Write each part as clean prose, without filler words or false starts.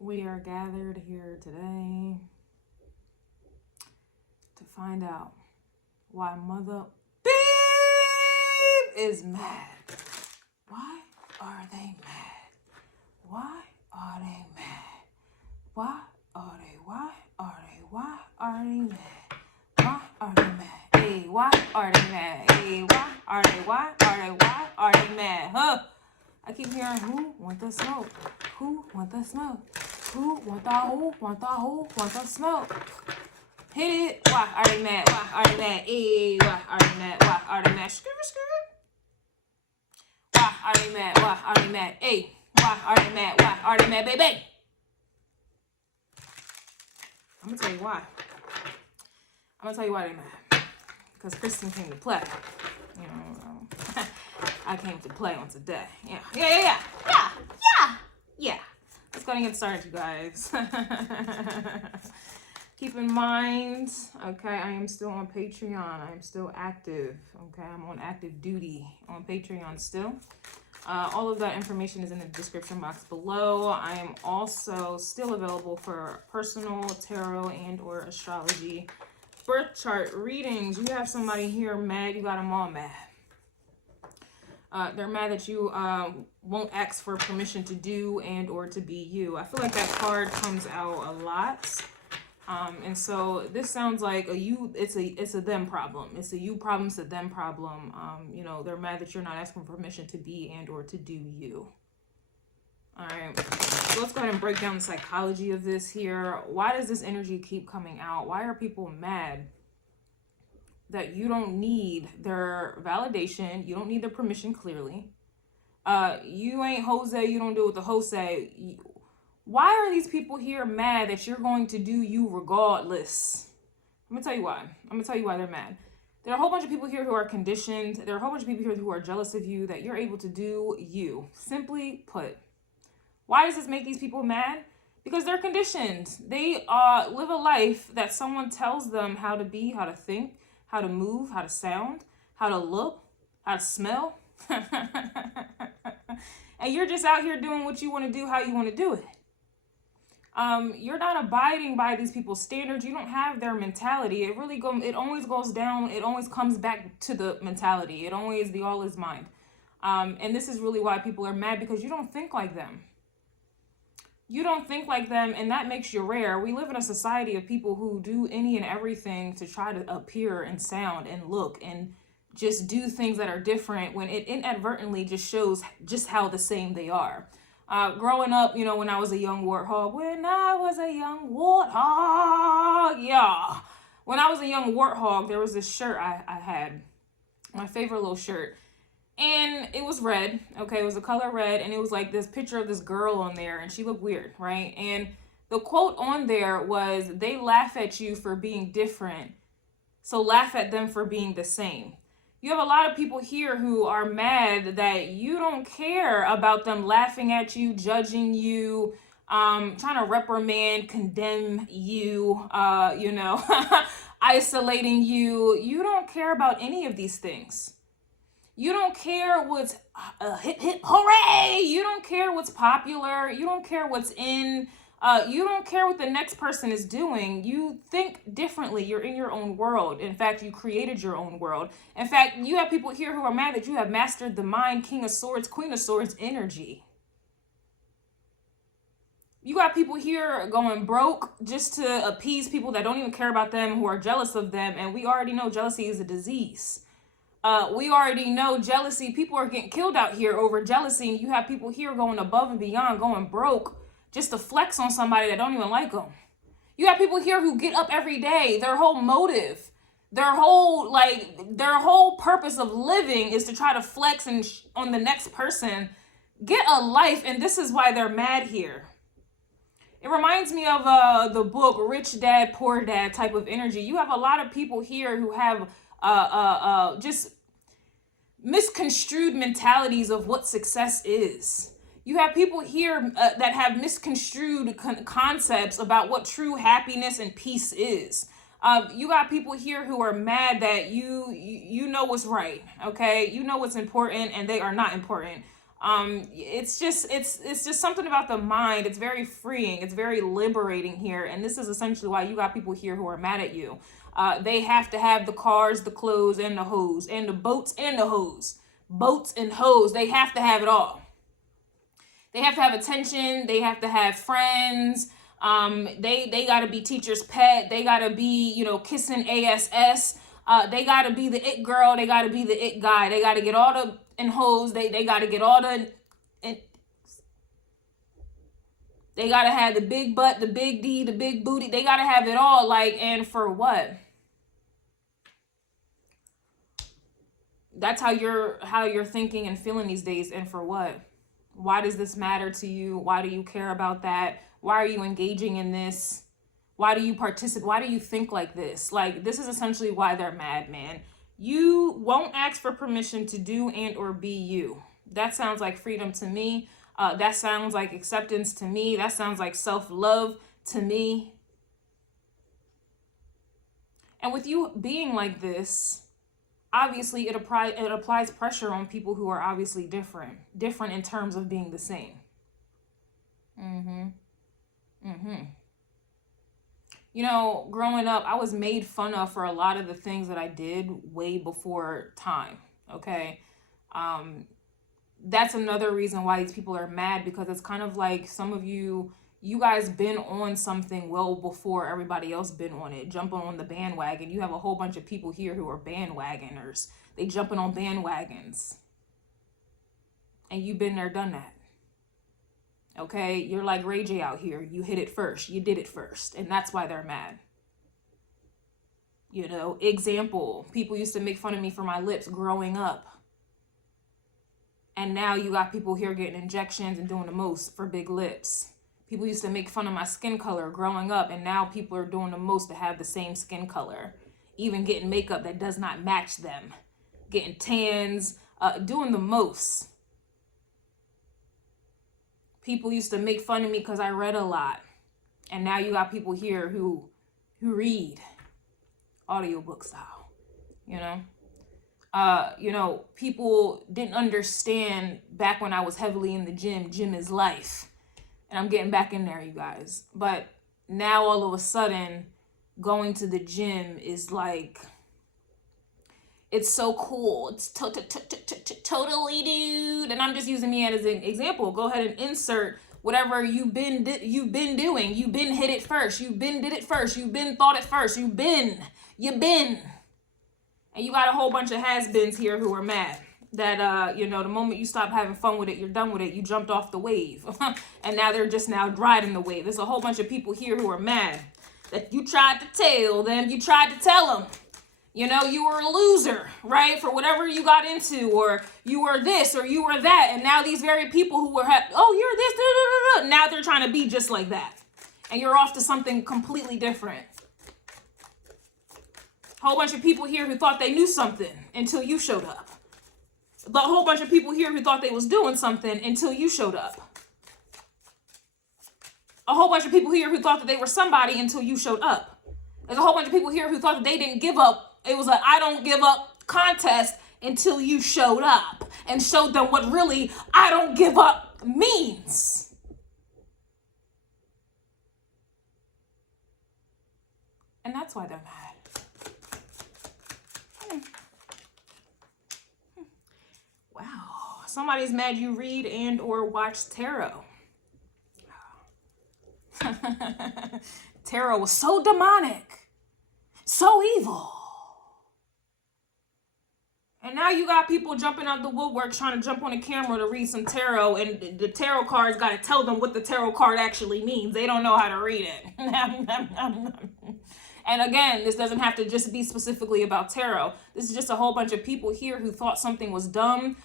We are gathered here today to find out why Mother Beep is mad. Why are they mad? Why are they mad? Why are they mad? Why are they mad? Hey, why are they mad? Hey, why are they mad? Huh? I keep hearing, who want the smoke? Who want the smoke? Who want the smoke? Hit it. Why are they mad? Why are they mad? Hey, why are they mad? Why are they mad? Skirt. Why are they mad? Why are they mad? Hey, why are they mad? Why are they mad, baby? I'm gonna tell you why. They're mad. Because Kristen came to play. You know, I came to play on today. Yeah. Let's go ahead and get started, you guys. Keep in mind, okay, I am still on Patreon. I am still active, okay? I'm on active duty on Patreon still. All of that information is in the description box below. I am also still available for personal tarot and or astrology birth chart readings. You have somebody here mad, you got them all mad. They're mad that you won't ask for permission to do and or to be you. I feel like that card comes out a lot. And so this sounds like it's a them problem. It's a you problem, it's a them problem. You know, they're mad that you're not asking for permission to be and or to do you. All right, so let's go ahead and break down the psychology of this here. Why does this energy keep coming out? Why are people mad that you don't need their validation? You don't need their permission, clearly. You ain't Jose, you don't do what the host say. Why are these people here mad that you're going to do you regardless? I'm gonna tell you why. I'm gonna tell you why they're mad. There are a whole bunch of people here who are conditioned. There are a whole bunch of people here who are jealous of you, that you're able to do you. Simply put. Why does this make these people mad? Because they're conditioned. They live a life that someone tells them how to be, how to think, how to move, how to sound, how to look, how to smell. And you're just out here doing what you want to do, how you want to do it. You're not abiding by these people's standards. You don't have their mentality. It always goes down. It always comes back to the mentality. It always, the all is mind. And this is really why people are mad, because you don't think like them. You don't think like them, and that makes you rare. We live in a society of people who do any and everything to try to appear and sound and look and just do things that are different, when it inadvertently just shows just how the same they are. Growing up, you know, when I was a young warthog, yeah. When I was a young warthog, there was this shirt I had, my favorite little shirt. And it was red, okay? It was the color red, and it was like this picture of this girl on there, and she looked weird, right? And the quote on there was, they laugh at you for being different, so laugh at them for being the same. You have a lot of people here who are mad that you don't care about them laughing at you, judging you, trying to reprimand, condemn you, you know, isolating you. You don't care about any of these things. You don't care what's hip hip hooray. You don't care what's popular. You don't care what's in. You don't care what the next person is doing. You think differently. You're in your own world. In fact, you created your own world. In fact, you have people here who are mad that you have mastered the mind, King of Swords, Queen of Swords energy. You got people here going broke just to appease people that don't even care about them, who are jealous of them. And we already know jealousy is a disease. We already know jealousy. People are getting killed out here over jealousy. And you have people here going above and beyond, going broke just to flex on somebody that don't even like them. You have people here who get up every day. Their whole motive, their whole purpose of living is to try to flex on the next person. Get a life. And this is why they're mad here. It reminds me of the book Rich Dad, Poor Dad type of energy. You have a lot of people here who have just misconstrued mentalities of what success is. You have people here that have misconstrued concepts about what true happiness and peace is. You got people here who are mad that you know what's right, okay? You know what's important, and they are not important. It's just something about the mind. It's very freeing. It's very liberating here. And this is essentially why you got people here who are mad at you. They have to have the cars, the clothes, and the hoes, and the boats and the hoes. Boats and hoes. They have to have it all. They have to have attention. They have to have friends. They got to be teacher's pet. They got to be, you know, kissing ASS. They got to be the it girl. They got to be the it guy. They got to get all the and hoes. They got to get all the and they got to have the big butt, the big D, the big booty. They got to have it all. Like, and for what? That's how you're thinking and feeling these days. And for what? Why does this matter to you? Why do you care about that? Why are you engaging in this? Why do you participate? Why do you think like this? Like, this is essentially why they're mad, man. You won't ask for permission to do and or be you. That sounds like freedom to me. That sounds like acceptance to me. That sounds like self-love to me. And with you being like this, obviously it applies pressure on people who are obviously different in terms of being the same. You know, growing up, I was made fun of for a lot of the things that I did way before time. Okay. That's another reason why these people are mad, because it's kind of like some of you guys been on something well before everybody else been on it, jumping on the bandwagon. You have a whole bunch of people here who are bandwagoners. They jumping on bandwagons. And you've been there, done that. Okay, you're like Ray J out here. You hit it first. You did it first. And that's why they're mad. You know, example, people used to make fun of me for my lips growing up. And now you got people here getting injections and doing the most for big lips. People used to make fun of my skin color growing up. And now people are doing the most to have the same skin color. Even getting makeup that does not match them. Getting tans, doing the most. People used to make fun of me because I read a lot. And now you got people here who read audiobook style, you know? You know, people didn't understand back when I was heavily in the gym. Gym is life. And I'm getting back in there, you guys. But now all of a sudden, going to the gym is like, it's so cool. It's totally, dude. And I'm just using me as an example. Go ahead and insert whatever you've been doing. You've been hit it first. You've been did it first. You've been thought it first. You've been. And you got a whole bunch of has-beens here who are mad that, you know, the moment you stop having fun with it, you're done with it. You jumped off the wave. And now they're just now riding the wave. There's a whole bunch of people here who are mad that you tried to tell them. You tried to tell them. You know, you were a loser, right? For whatever you got into, or you were this, or you were that. And now these very people who were, oh, you're this, da, da, da, da. Now they're trying to be just like that. And you're off to something completely different. A whole bunch of people here who thought they knew something until you showed up. A whole bunch of people here who thought they was doing something until you showed up. A whole bunch of people here who thought that they were somebody until you showed up. There's a whole bunch of people here who thought that they didn't give up. It was a I don't give up contest until you showed up and showed them what really I don't give up means. And that's why they're mad. Wow. Somebody's mad you read and or watch tarot. Tarot was so demonic. So evil. And now you got people jumping out the woodwork trying to jump on a camera to read some tarot, and the tarot cards got to tell them what the tarot card actually means. They don't know how to read it. And again, this doesn't have to just be specifically about tarot. This is just a whole bunch of people here who thought something was dumb,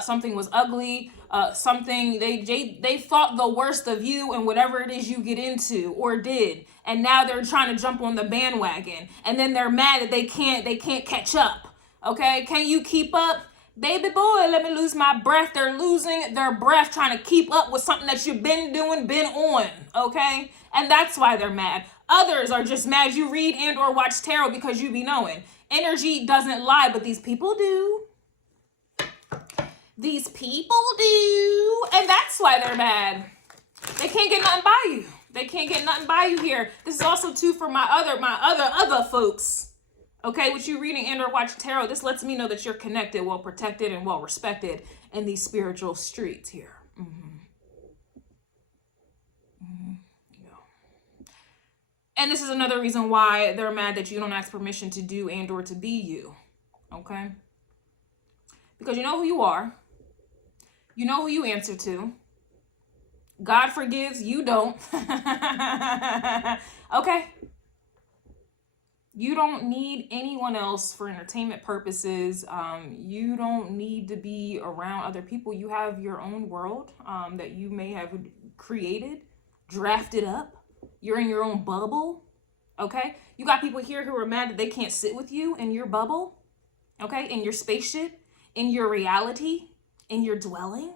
something was ugly, something they thought the worst of you and whatever it is you get into or did. And now they're trying to jump on the bandwagon, and then they're mad that they can't catch up. Okay, can you keep up? Baby boy, let me lose my breath. They're losing their breath trying to keep up with something that you've been doing, been on, okay? And that's why they're mad. Others are just mad you read and or watch tarot because you be knowing. Energy doesn't lie, but these people do. These people do. And that's why they're mad. They can't get nothing by you. They can't get nothing by you here. This is also too for my other folks. Okay, with you reading and or watching tarot, this lets me know that you're connected, well protected, and well respected in these spiritual streets here. Yeah. And this is another reason why they're mad that you don't ask permission to do and or to be you. Okay? Because you know who you are. You know who you answer to. God forgives, you don't. Okay? You don't need anyone else for entertainment purposes. You don't need to be around other people. You have your own world that you may have created, drafted up. You're in your own bubble. Okay? You got people here who are mad that they can't sit with you in your bubble. Okay? In your spaceship, in your reality, in your dwelling.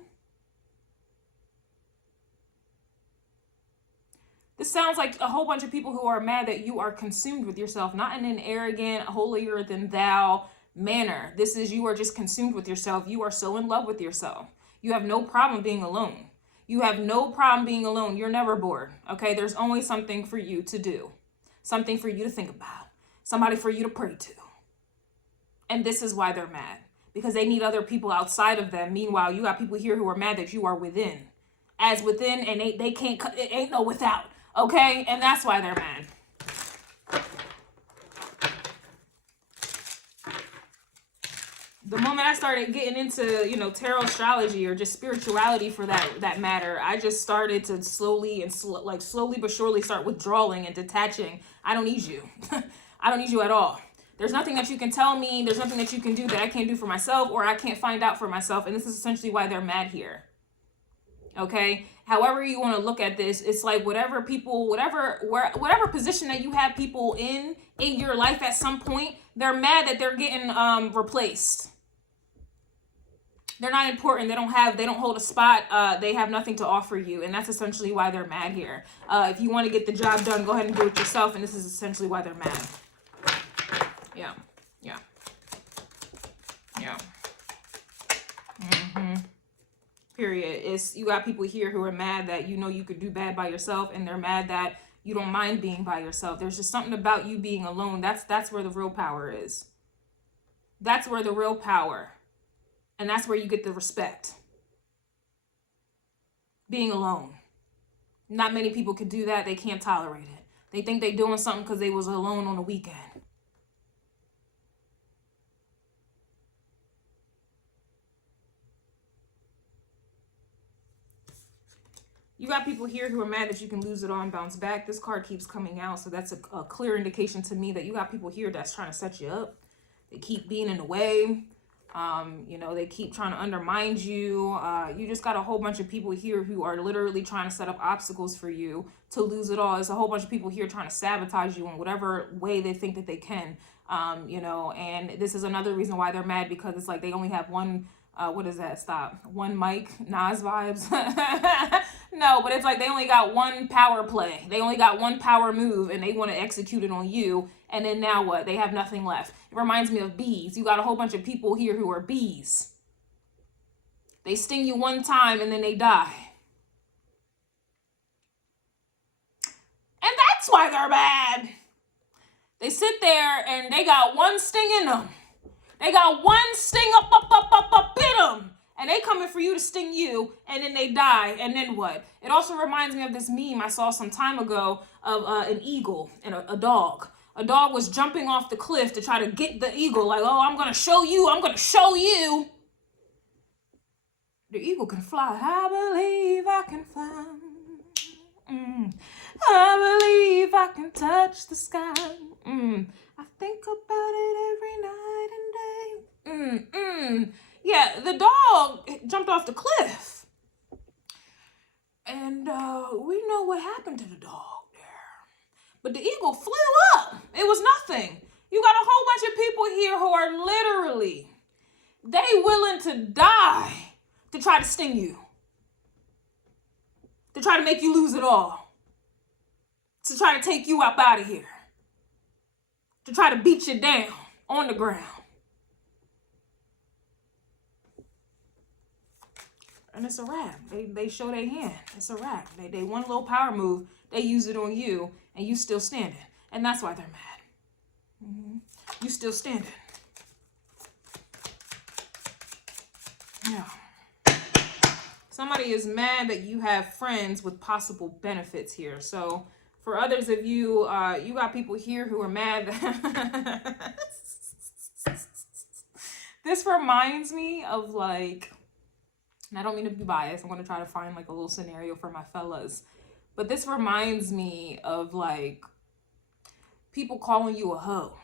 This sounds like a whole bunch of people who are mad that you are consumed with yourself, not in an arrogant, holier than thou manner. This is, you are just consumed with yourself. You are so in love with yourself. You have no problem being alone. You have no problem being alone. You're never bored. Okay? There's always something for you to do. Something for you to think about. Somebody for you to pray to. And this is why they're mad. Because they need other people outside of them. Meanwhile, you got people here who are mad that you are within. As within, and they can't, it ain't no without. Okay? And that's why they're mad. The moment I started getting into, you know, tarot astrology or just spirituality for that matter, I just started to slowly but surely start withdrawing and detaching. I don't need you. I don't need you at all. There's nothing that you can tell me. There's nothing that you can do that I can't do for myself or I can't find out for myself. And this is essentially why they're mad here. Okay? However you want to look at this, it's like whatever position that you have people in your life at some point, they're mad that they're getting replaced. They're not important. They don't hold a spot. They have nothing to offer you. And that's essentially why they're mad here. If you want to get the job done, go ahead and do it yourself. And this is essentially why they're mad. Yeah. Yeah. Yeah. Period. It's, you got people here who are mad that you know you could do bad by yourself, and they're mad that you don't mind being by yourself. There's just something about you being alone. That's where the real power is. That's where the real power, and that's where you get the respect. Being alone. Not many people could do that. They can't tolerate it. They think they're doing something because they was alone on the weekend. You got people here who are mad that you can lose it all and bounce back. This card keeps coming out, so that's a clear indication to me that you got people here that's trying to set you up. They keep being in the way. You know, they keep trying to undermine you. You just got a whole bunch of people here who are literally trying to set up obstacles for you to lose it all. There's a whole bunch of people here trying to sabotage you in whatever way they think that they can. You know, and this is another reason why they're mad, because it's like they only have one, what is that? Stop. One mic, Nas vibes. No, but it's like they only got one power play. They only got one power move, and they want to execute it on you. And then now what? They have nothing left. It reminds me of bees. You got a whole bunch of people here who are bees. They sting you one time, and then they die. And that's why they're mad. They sit there, and they got one sting in them. They got one sting up in them. And they coming for you to sting you, and then they die, and then what? It also reminds me of this meme I saw some time ago of an eagle and a dog. A dog was jumping off the cliff to try to get the eagle, like, oh, I'm going to show you, I'm going to show you. The eagle can fly. I believe I can fly. I believe I can touch the sky. I think about it every night and day. Yeah, the dog jumped off the cliff. And we know what happened to the dog there. But the eagle flew up. It was nothing. You got a whole bunch of people here who are literally, they willing to die to try to sting you. To try to make you lose it all. To try to take you up out of here. To try to beat you down on the ground. And it's a wrap. They show their hand. It's a wrap. They one little power move, they use it on you, and you still standing. And that's why they're mad. You still standing. Yeah. Somebody is mad that you have friends with possible benefits here. So for others of you, you got people here who are mad. This reminds me of like, and I don't mean to be biased. I'm going to try to find like a little scenario for my fellas. But this reminds me of like people calling you a hoe.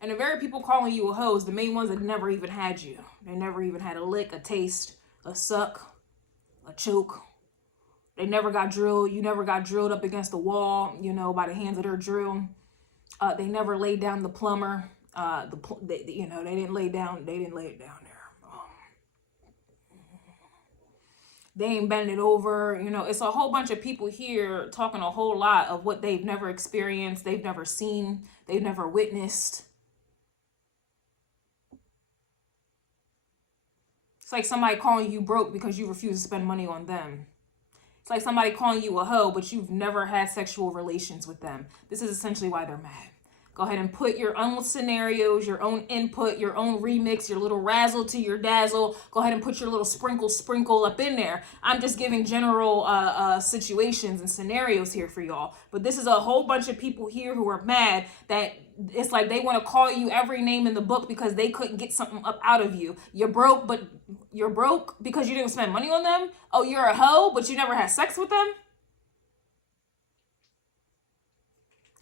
And the very people calling you a hoe is the main ones that never even had you. They never even had a lick, a taste, a suck, a choke. They never got drilled. You never got drilled up against the wall, you know, by the hands of their drill. They never laid down the plumber. They didn't lay it down there. They ain't bending it over. You know, it's a whole bunch of people here talking a whole lot of what they've never experienced, they've never seen, they've never witnessed. It's like somebody calling you broke because you refuse to spend money on them. It's like somebody calling you a hoe, but you've never had sexual relations with them. This is essentially why they're mad. Go ahead and put your own scenarios, your own input, your own remix, your little razzle to your dazzle. Go ahead and put your little sprinkle up in there. I'm just giving general situations and scenarios here for y'all. But this is a whole bunch of people here who are mad that it's like they want to call you every name in the book because they couldn't get something up out of you. You're broke, but you're broke because you didn't spend money on them. Oh, you're a hoe, but you never had sex with them.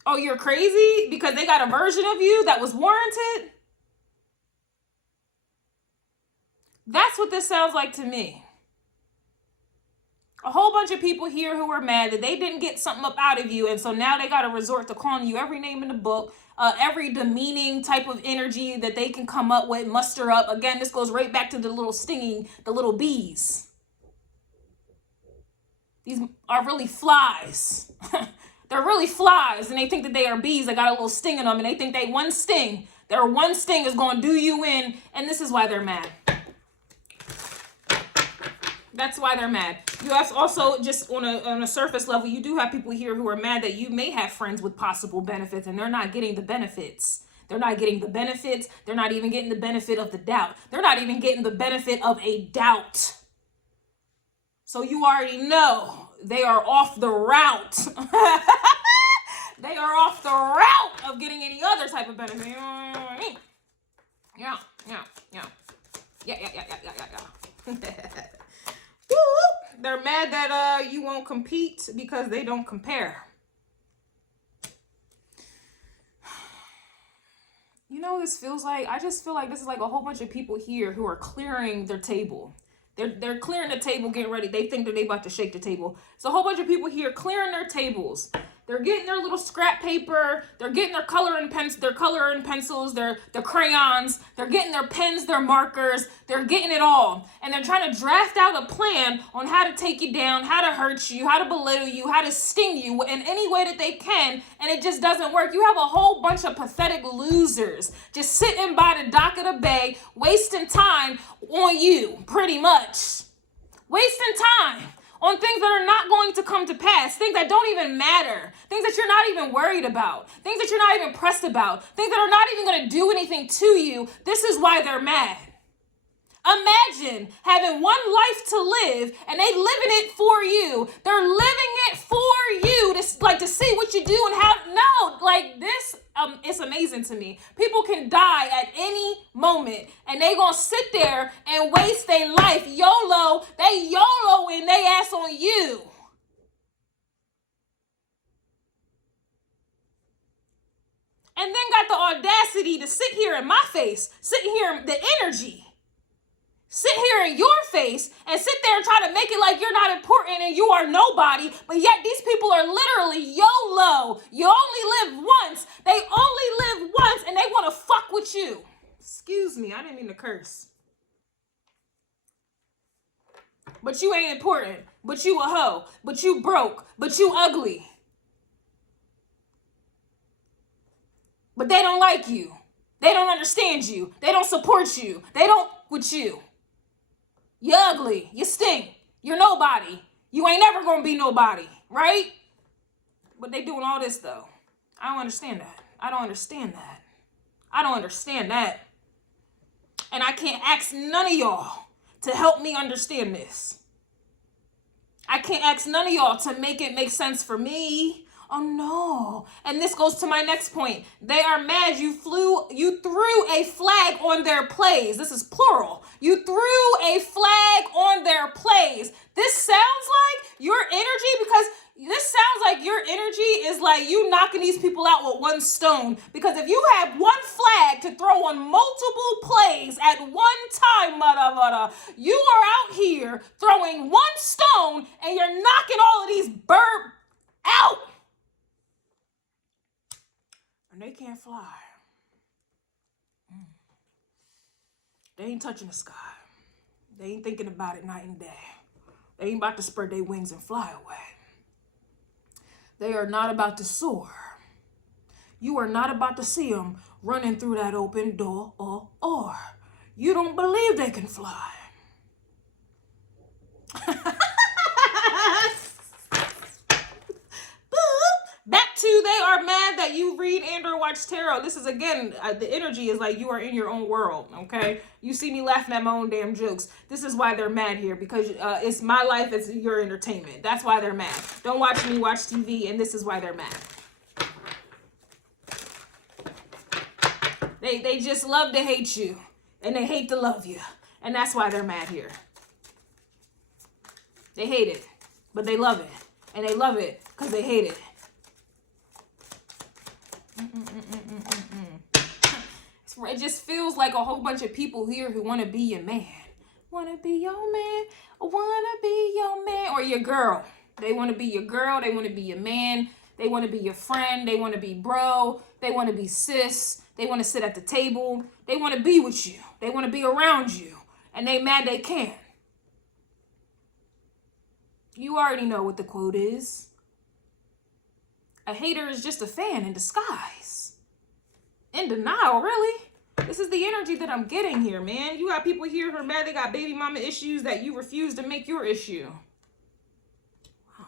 Oh, you're crazy because they got a version of you that was warranted? That's what this sounds like to me. A whole bunch of people here who are mad that they didn't get something up out of you, and so now they got to resort to calling you every name in the book, every demeaning type of energy that they can come up with, muster up. Again, this goes right back to the little stinging, the little bees. These are really flies. They're really flies, and they think that they are bees that got a little sting in them, and they think their one sting is going to do you in, and this is why they're mad. That's why they're mad. You have also, just on a surface level, you do have people here who are mad that you may have friends with possible benefits, and they're not getting the benefits. They're not getting the benefits. They're not even getting the benefit of the doubt. They're not even getting the benefit of a doubt. So you already know they are off the route. They are off the route of getting any other type of benefit. You know what I mean? Yeah. They're mad that you won't compete because they don't compare. You know what this feels like? I just feel like this is like a whole bunch of people here who are clearing their table. They're clearing the table, getting ready. They think that they about to shake the table. It's a whole bunch of people here clearing their tables. They're getting their little scrap paper. They're getting their coloring pencils, their crayons. They're getting their pens, their markers. They're getting it all. And they're trying to draft out a plan on how to take you down, how to hurt you, how to belittle you, how to sting you in any way that they can. And it just doesn't work. You have a whole bunch of pathetic losers just sitting by the dock of the bay, wasting time on you, pretty much. Wasting time on things that are not going to come to pass, things that don't even matter, things that you're not even worried about, things that you're not even pressed about, things that are not even going to do anything to you. This is why they're mad. Imagine having one life to live and they living it for you. They're living it for you to see what you do and how. No, like this, it's amazing to me. People can die at any moment and they gonna sit there and waste their life. YOLO, they YOLOing they ass on you. And then got the audacity to sit here in my face, sit here, the energy. Sit here in your face and sit there and try to make it like you're not important and you are nobody, but yet these people are literally YOLO. You only live once. They only live once and they want to fuck with you. Excuse me, I didn't mean to curse. But you ain't important. But you a hoe. But you broke. But you ugly. But they don't like you. They don't understand you. They don't support you. They don't with you. You ugly. You stink. You're nobody. You ain't never gonna be nobody, right? But they doing all this though. I don't understand that. I don't understand that. I don't understand that. And I can't ask none of y'all to help me understand this. I can't ask none of y'all to make it make sense for me. Oh no. And this goes to my next point. They are mad you threw a flag on their plays. This is plural. You threw a flag on their plays. This sounds like your energy, because this sounds like your energy is like you knocking these people out with one stone. Because if you have one flag to throw on multiple plays at one time, you are out here throwing one stone and you're knocking all of these birds out. And they can't fly. They ain't touching the sky. They ain't thinking about it night and day. They ain't about to spread their wings and fly away. They are not about to soar. You are not about to see them running through that open door, or you don't believe they can fly. Back to they are mad that you read and or watch tarot. This is, again, the energy is like you are in your own world, okay? You see me laughing at my own damn jokes. This is why they're mad here, because it's my life, it's your entertainment. That's why they're mad. Don't watch me watch TV, and this is why they're mad. They just love to hate you, and they hate to love you, and that's why they're mad here. They hate it, but they love it, and they love it because they hate it. It just feels like a whole bunch of people here who want to be your man. Want to be your man. Want to be your man. Or your girl. They want to be your girl. They want to be your man. They want to be your friend. They want to be bro. They want to be sis. They want to sit at the table. They want to be with you. They want to be around you. And they mad they can't. You already know what the quote is. A hater is just a fan in disguise. In denial, really. This is the energy that I'm getting here, man. You got people here who are mad they got baby mama issues that you refuse to make your issue. Wow.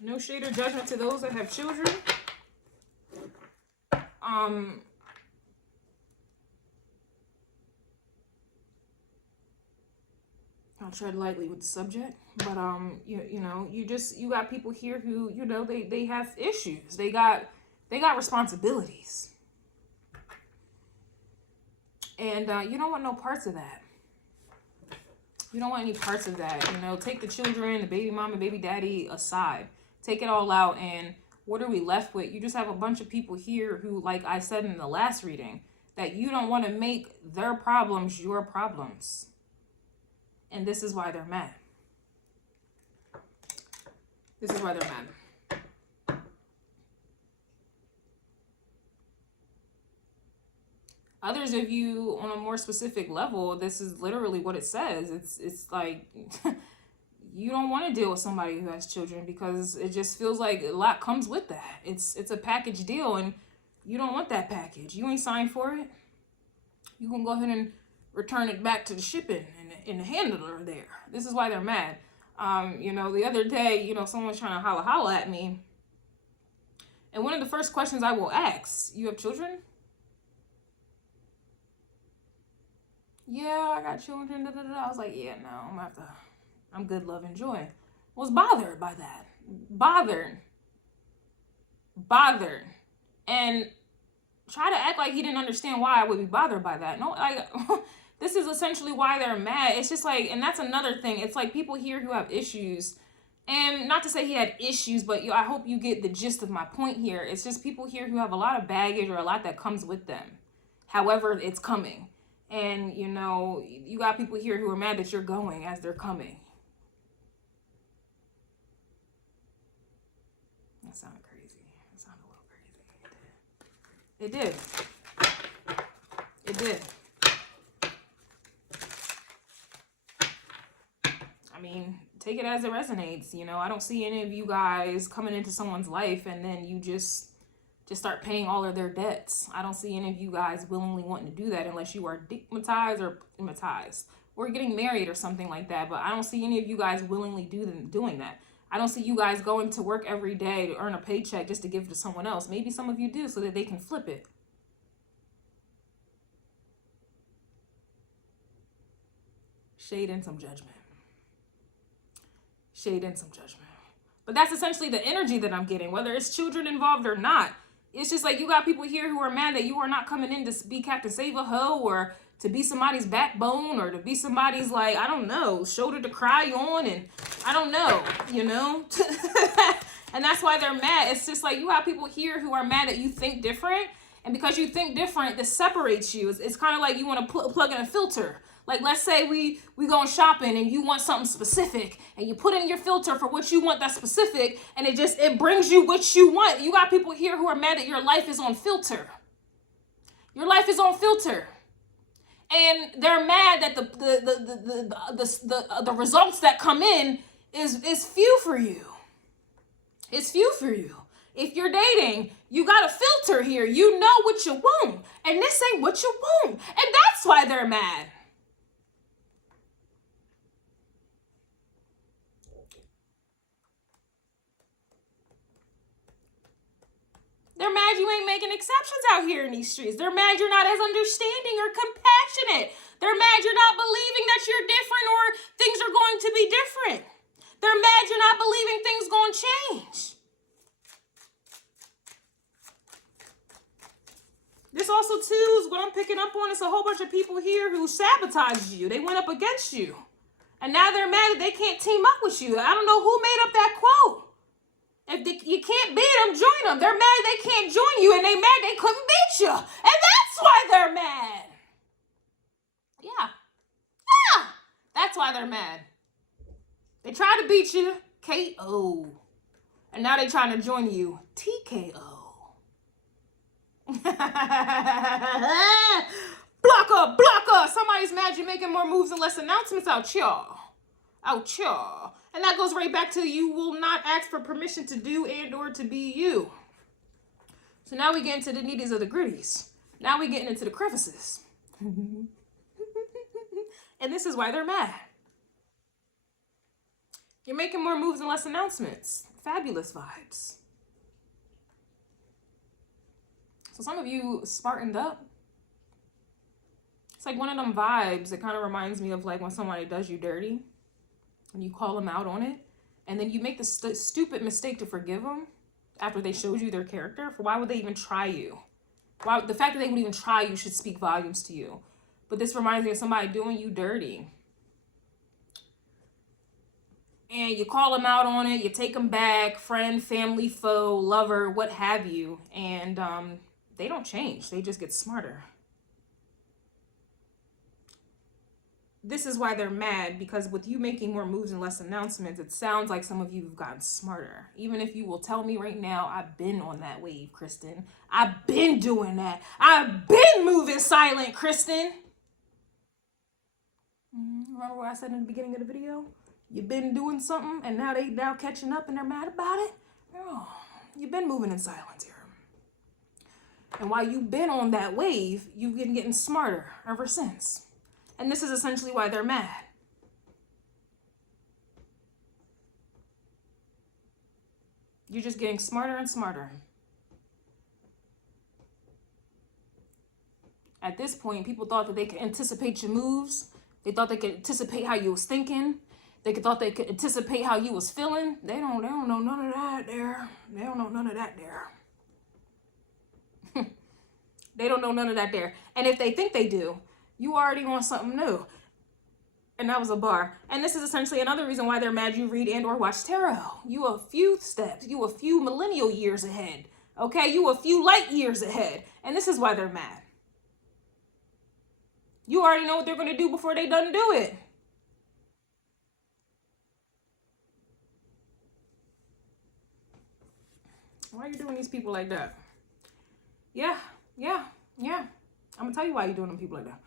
No shade or judgment to those that have children. I'll tread lightly with the subject, but you know, you got people here who, you know, they have issues. They got responsibilities. And you don't want no parts of that. You don't want any parts of that. You know, take the children, the baby mama, baby daddy aside. Take it all out, and what are we left with? You just have a bunch of people here who, like I said in the last reading, that you don't want to make their problems your problems. And this is why they're mad. This is why they're mad. Others of you, on a more specific level, this is literally what it says. It's like you don't want to deal with somebody who has children, because it just feels like a lot comes with that. It's a package deal, and you don't want that package. You ain't signed for it. You can go ahead and return it back to the shipping and the handler there. This is why they're mad. You know, the other day, you know, someone was trying to holla at me. And one of the first questions I will ask, you have children? Yeah, I got children. Da, da, da. I was like, yeah, no, I'm good, love, and joy. Was bothered by that. Bothered. And try to act like he didn't understand why I would be bothered by that. No, this is essentially why they're mad. It's just like, and that's another thing. It's like people here who have issues, and not to say he had issues, but I hope you get the gist of my point here. It's just people here who have a lot of baggage or a lot that comes with them, however it's coming. And, you know, you got people here who are mad that you're going as they're coming. That sounded crazy. It sounded a little crazy. It did. I mean, take it as it resonates. You know, I don't see any of you guys coming into someone's life and then you just just start paying all of their debts. I don't see any of you guys willingly wanting to do that unless you are stigmatized or getting married or something like that. But I don't see any of you guys willingly doing that. I don't see you guys going to work every day to earn a paycheck just to give it to someone else. Maybe some of you do so that they can flip it. Shade and some judgment. Shade and some judgment. But that's essentially the energy that I'm getting, whether it's children involved or not. It's just like you got people here who are mad that you are not coming in to be Captain Save-A-Ho or to be somebody's backbone or to be somebody's, like, I don't know, shoulder to cry on, and I don't know, you know? And that's why they're mad. It's just like you have people here who are mad that you think different, and because you think different, this separates you. It's kind of like you want to plug in a filter. Like, let's say we going shopping and you want something specific and you put in your filter for what you want that's specific, and it brings you what you want. You got people here who are mad that your life is on filter. Your life is on filter. And they're mad that the results that come in is few for you. It's few for you. If you're dating, you got a filter here. You know what you want, and this ain't what you want. And that's why they're mad. They're mad you ain't making exceptions out here in these streets. They're mad you're not as understanding or compassionate. They're mad you're not believing that you're different or things are going to be different. They're mad you're not believing things going to change. This also, too, is what I'm picking up on. It's a whole bunch of people here who sabotaged you. They went up against you. And now they're mad that they can't team up with you. I don't know who made up that quote. If you can't beat them, join them. They're mad they can't join you, and they mad they couldn't beat you. And that's why they're mad. Yeah. That's why they're mad. They tried to beat you, KO. And now they're trying to join you, TKO. Blocker. Somebody's mad you're making more moves and less announcements out y'all. And that goes right back to you will not ask for permission to do and or to be you. So now we get into the nitties of the gritties. Now we getting into the crevices. And this is why they're mad. You're making more moves and less announcements. Fabulous vibes. So some of you smartened up. It's like one of them vibes. It kind of reminds me of like when somebody does you dirty and you call them out on it, and then you make the stupid mistake to forgive them after they showed you their character. For why would they even try you? Why, the fact that they would even try you should speak volumes to you. But this reminds me of somebody doing you dirty. And you call them out on it, you take them back, friend, family, foe, lover, what have you. And they don't change. They just get smarter. This is why they're mad, because with you making more moves and less announcements, it sounds like some of you have gotten smarter. Even if you will tell me right now, I've been on that wave, Kristen. I've been doing that. I've been moving silent, Kristen. Remember what I said in the beginning of the video? You've been doing something and now they catching up and they're mad about it? Oh, you've been moving in silence here. And while you've been on that wave, you've been getting smarter ever since. And this is essentially why they're mad. You're just getting smarter and smarter. At this point, people thought that they could anticipate your moves. They thought they could anticipate how you was thinking. They thought they could anticipate how you was feeling. They don't know none of that there. They don't know none of that there. They don't know none of that there. And if they think they do, you already want something new. And that was a bar. And this is essentially another reason why they're mad you read and or watch tarot. You a few steps, you a few millennial years ahead. Okay, you a few light years ahead. And this is why they're mad. You already know what they're going to do before they done do it. Why are you doing these people like that? Yeah. I'm going to tell you why you're doing them people like that.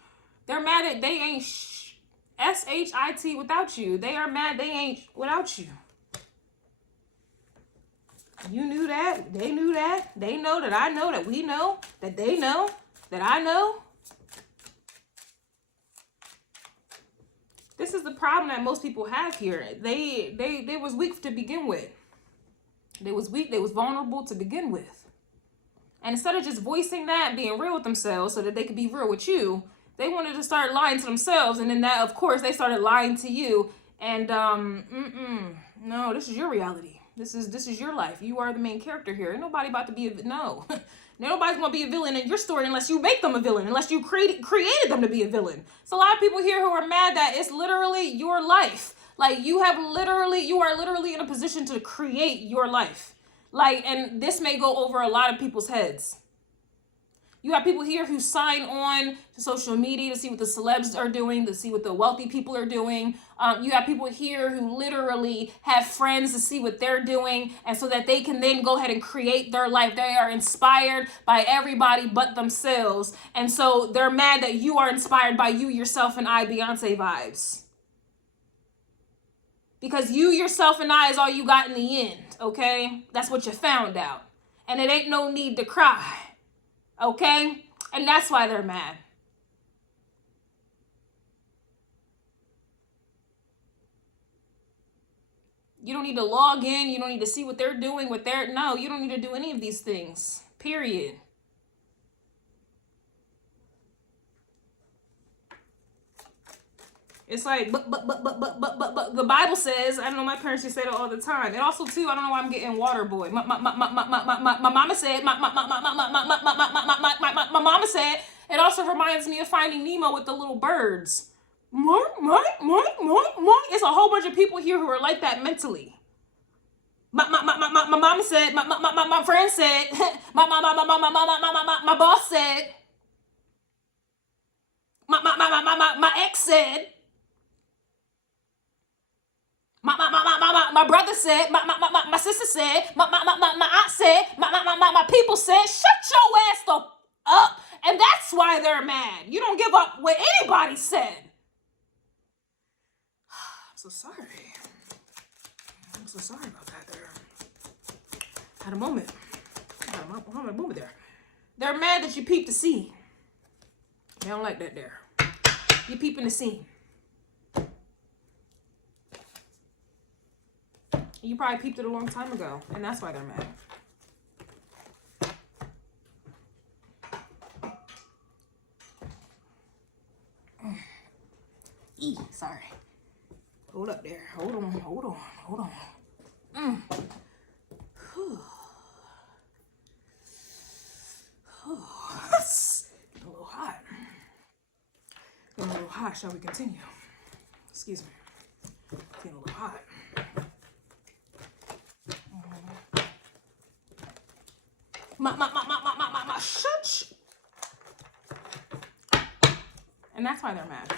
They're mad that they ain't SHIT without you. They are mad they ain't without you. You knew that. They knew that. They know that I know that we know that they know that I know. This is the problem that most people have here. They was weak to begin with. They was weak. They was vulnerable to begin with. And instead of just voicing that and being real with themselves so that they could be real with you, they wanted to start lying to themselves. And then that, of course, they started lying to you. And no, this is your reality. This is your life. You are the main character here. Ain't nobody about to be no. Nobody's gonna be a villain in your story unless you make them a villain, unless you created them to be a villain. So a lot of people here who are mad that it's literally your life. Like you are literally in a position to create your life. Like, and this may go over a lot of people's heads. You have people here who sign on to social media to see what the celebs are doing, to see what the wealthy people are doing. You have people here who literally have friends to see what they're doing, and so that they can then go ahead and create their life. They are inspired by everybody but themselves. And so they're mad that you are inspired by you, yourself, and I, Beyonce vibes. Because you, yourself, and I is all you got in the end, okay? That's what you found out. And it ain't no need to cry. Okay? And that's why they're mad. You don't need to log in. You don't need to see what they're doing, no, you don't need to do any of these things. Period. It's like, but the Bible says, I don't know, my parents used to say that all the time. And also too, I don't know why I'm getting water boy. My mama said, my mama said, it also reminds me of Finding Nemo with the little birds. It's a whole bunch of people here who are like that mentally. My mama said, my friend said, my boss said, my ex said, my brother said, my sister said, my aunt said, my people said. Shut your ass up. And that's why they're mad. You don't give up what anybody said. I'm so sorry. I'm so sorry about that there. Had a moment. Had a moment there. They're mad that you peeped the scene. They don't like that there. You peeping the scene. You probably peeped it a long time ago, and that's why they're mad. Sorry. Hold up there. Hold on. It's a little hot. Getting a little hot. Shall we continue? Excuse me. Getting a little hot. Shut. And that's why they're mad.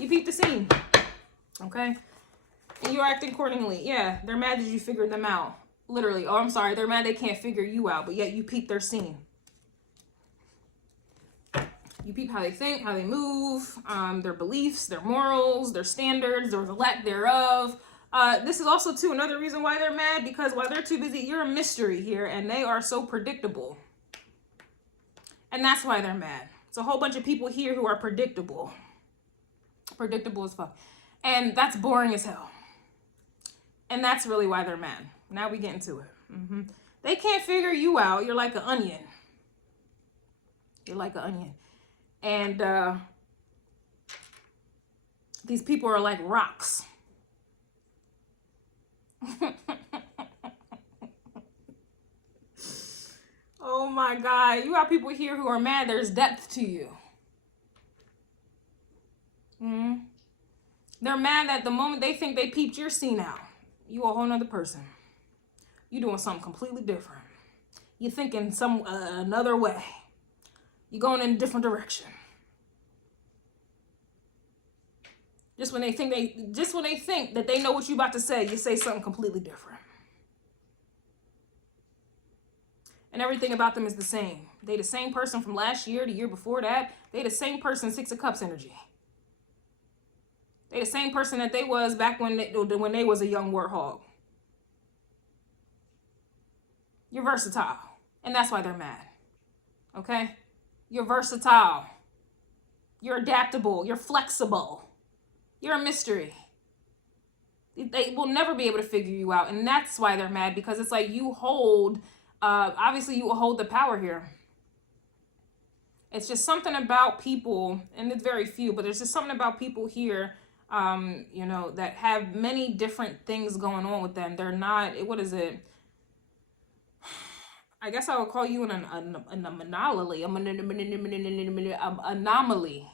You peeped the scene. Okay? And you're acting accordingly. Yeah, they're mad that you figured them out. Literally. Oh, I'm sorry. They're mad they can't figure you out, but yet you peeped their scene. You peep how they think, how they move, their beliefs, their morals, their standards, or the lack thereof. This is also, too, another reason why they're mad, because while they're too busy, you're a mystery here, and they are so predictable. And that's why they're mad. It's a whole bunch of people here who are predictable. Predictable as fuck. And that's boring as hell. And that's really why they're mad. Now we get into it. They can't figure you out. You're like an onion. You're like an onion. And these people are like rocks. Oh my God. You have people here who are mad. There's depth to you. They're mad that the moment they think they peeped your scene out, you a whole nother person. You doing something completely different. You're thinking some another way. You're going in a different direction. Just when they think that they know what you're about to say, you say something completely different. And everything about them is the same. They the same person from last year, the year before that. They the same person, Six of Cups energy. They the same person that they was back when they was a young warthog. You're versatile. And that's why they're mad. Okay? You're versatile. You're adaptable. You're flexible. You're a mystery. They will never be able to figure you out. And that's why they're mad, because it's like you hold, obviously you will hold the power here. It's just something about people, and it's very few, but there's just something about people here, you know, that have many different things going on with them. They're not, what is it? I guess I would call you an anomaly. Anomaly.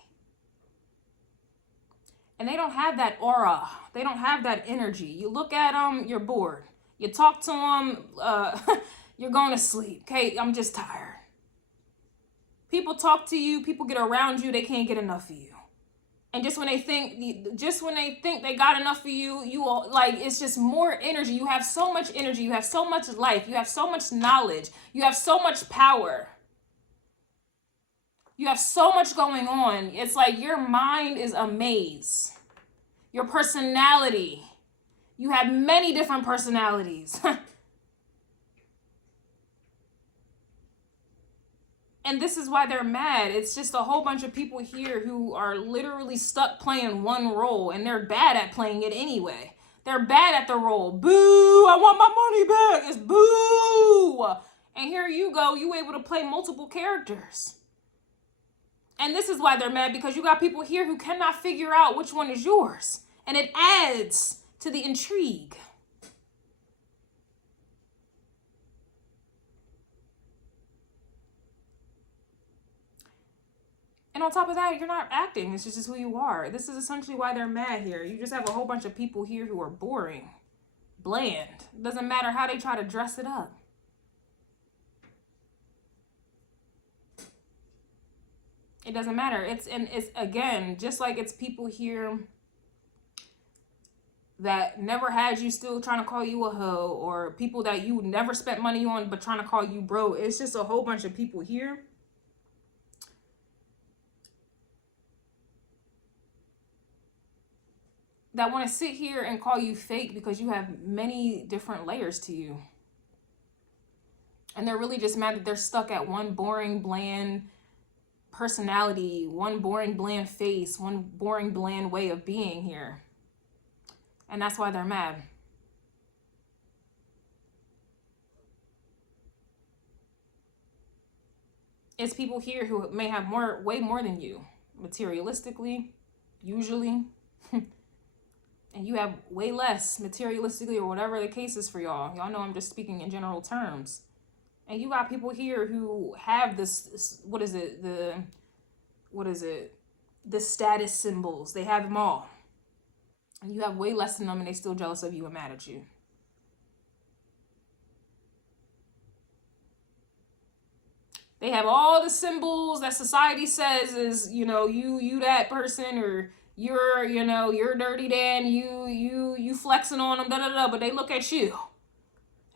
And they don't have that aura. They don't have that energy. You look at them, you're bored. You talk to them, you're going to sleep. Okay, I'm just tired. People talk to you, people get around you, they can't get enough of you. And just when they think they got enough of you, you all, like, it's just more energy. You have so much energy, you have so much life, you have so much knowledge, you have so much power. You have so much going on. It's like your mind is a maze. Your personality. You have many different personalities. And this is why they're mad. It's just a whole bunch of people here who are literally stuck playing one role, and they're bad at playing it anyway. They're bad at the role. Boo! I want my money back. It's boo! And here you go. You able to play multiple characters. And this is why they're mad, because you got people here who cannot figure out which one is yours. And it adds to the intrigue. And on top of that, you're not acting. It's just who you are. This is essentially why they're mad here. You just have a whole bunch of people here who are boring, bland. It doesn't matter how they try to dress it up. It doesn't matter. It's again, just like it's people here that never had you, still trying to call you a hoe, or people that you never spent money on but trying to call you bro. It's just a whole bunch of people here that want to sit here and call you fake because you have many different layers to you. And they're really just mad that they're stuck at one boring, bland personality, one boring, bland face, one boring, bland way of being here. And that's why they're mad. It's people here who may have way more than you, materialistically, usually. And you have way less materialistically, or whatever the case is for y'all. Y'all know I'm just speaking in general terms. And you got people here who have this, what is it? The status symbols. They have them all. And you have way less than them, and they still jealous of you and mad at you. They have all the symbols that society says is, you know, you that person, or you're, you know, you're Dirty Dan, you flexing on them, da da da, but they look at you.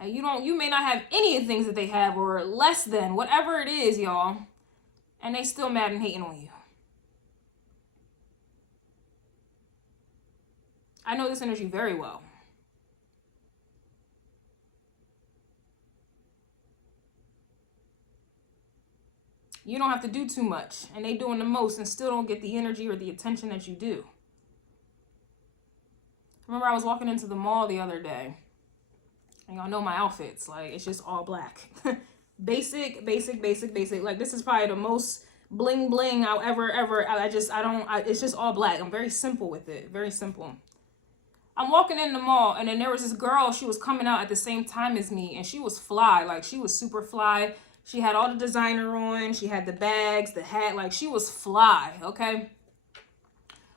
And you may not have any of the things that they have, or less than, whatever it is, y'all. And they still mad and hating on you. I know this energy very well. You don't have to do too much, and they doing the most and still don't get the energy or the attention that you do. Remember, I was walking into the mall the other day, and y'all know my outfits. Like, it's just all black. basic. Like, this is probably the most bling bling I'll ever. It's just all black. I'm very simple with it. Very simple. I'm walking in the mall, and then there was this girl. She was coming out at the same time as me, and she was fly. Like, she was super fly. She had all the designer on. She had the bags, the hat. Like, she was fly, okay?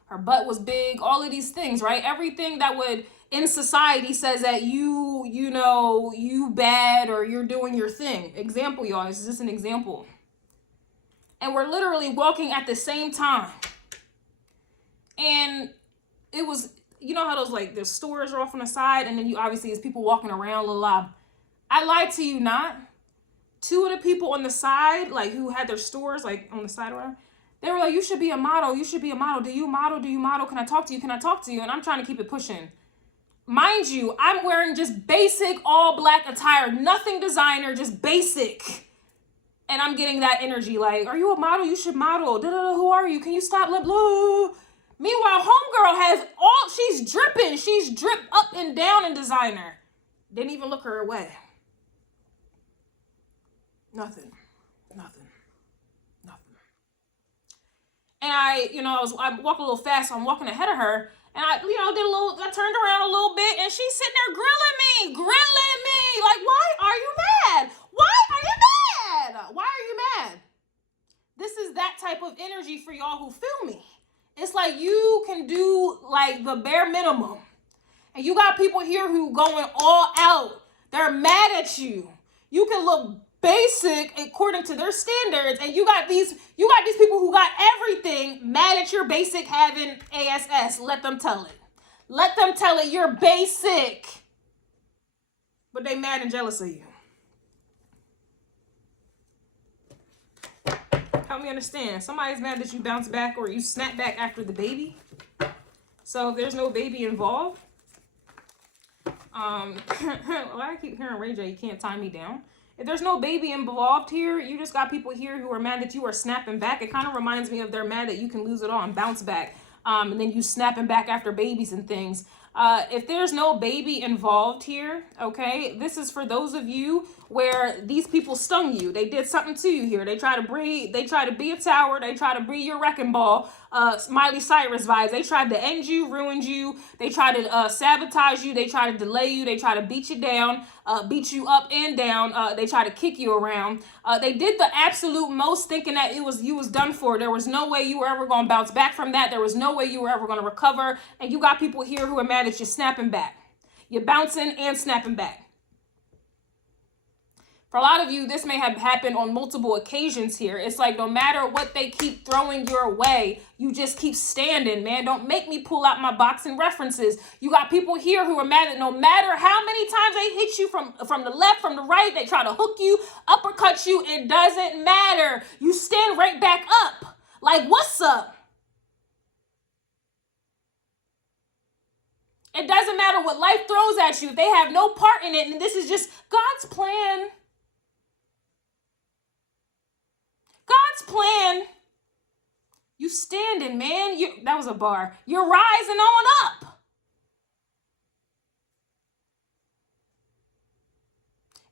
Her butt was big. All of these things, right? Everything that would, in society, says that you know, you bad, or you're doing your thing. Example, y'all. This is just an example. And we're literally walking at the same time. And it was, you know how those, like, the stores are off on the side, and then you obviously, there's people walking around, I lied to you not. Two of the people on the side, like, who had their stores, like, on the side or whatever, they were like, you should be a model. You should be a model. Do you model? Do you model? Can I talk to you? Can I talk to you? And I'm trying to keep it pushing. Mind you, I'm wearing just basic all black attire, nothing designer, just basic. And I'm getting that energy like, are you a model? You should model. Who are you? Can you stop? Blah, blah. Meanwhile, homegirl has all, she's dripping. She's dripped up and down in designer. Didn't even look her away. Nothing. And I walk a little fast, so I'm walking ahead of her. And I turned around a little bit, and she's sitting there grilling me. Like, why are you mad? Why are you mad? Why are you mad? This is that type of energy for y'all who feel me. It's like you can do like the bare minimum. And you got people here who going all out. They're mad at you. You can look basic according to their standards, and you got these people who got everything mad at your basic having ASS. Let them tell it. You're basic, but they mad and jealous of you. Help me understand. Somebody's mad that you bounce back or you snap back after the baby. So if there's no baby involved, well, I keep hearing Ray J, you can't tie me down. If there's no baby involved here, you just got people here who are mad that you are snapping back. It kind of reminds me of they're mad that you can lose it all and bounce back. And then you snapping back after babies and things. If there's no baby involved here, okay, this is for those of you where these people stung you. They did something to you here. They try to be a tower. They try to be your wrecking ball. Miley Cyrus vibes. They tried to end you, ruined you. They tried to sabotage you. They tried to delay you. They tried to beat you down, beat you up and down. They tried to kick you around. They did the absolute most, thinking that you was done for. There was no way you were ever going to bounce back from that. There was no way you were ever going to recover. And you got people here who are mad that you're snapping back. You're bouncing and snapping back. For a lot of you, this may have happened on multiple occasions here. It's like no matter what they keep throwing your way, you just keep standing, man. Don't make me pull out my boxing references. You got people here who are mad that no matter how many times they hit you from the left, from the right, they try to hook you, uppercut you, it doesn't matter. You stand right back up. Like, what's up? It doesn't matter what life throws at you. They have no part in it, and this is just God's plan. God's plan. You standing, man. That was a bar. You're rising on up.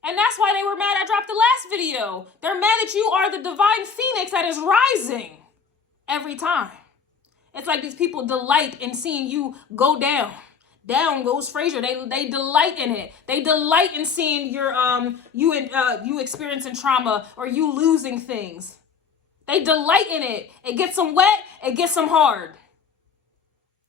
And that's why they were mad I dropped the last video. They're mad that you are the divine phoenix that is rising every time. It's like these people delight in seeing you go down. Down goes Frazier. They delight in it. They delight in seeing you experiencing trauma or you losing things. They delight in it. It gets them wet. It gets them hard.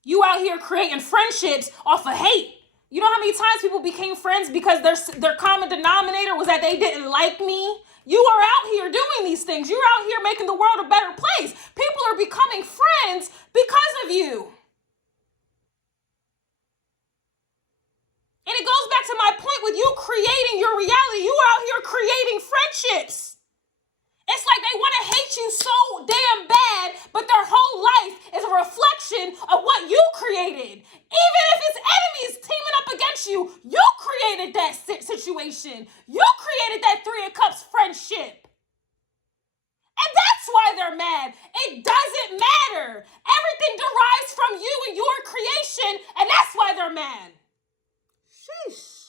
You out here creating friendships off of hate. You know how many times people became friends because their common denominator was that they didn't like me? You are out here doing these things. You're out here making the world a better place. People are becoming friends because of you. And it goes back to my point with you creating your reality. You are out here creating friendships. It's like they want to hate you so damn bad, but their whole life is a reflection of what you created. Even if it's enemies teaming up against you, you created that situation. You created that Three of Cups friendship. And that's why they're mad. It doesn't matter. Everything derives from you and your creation, and that's why they're mad. Sheesh.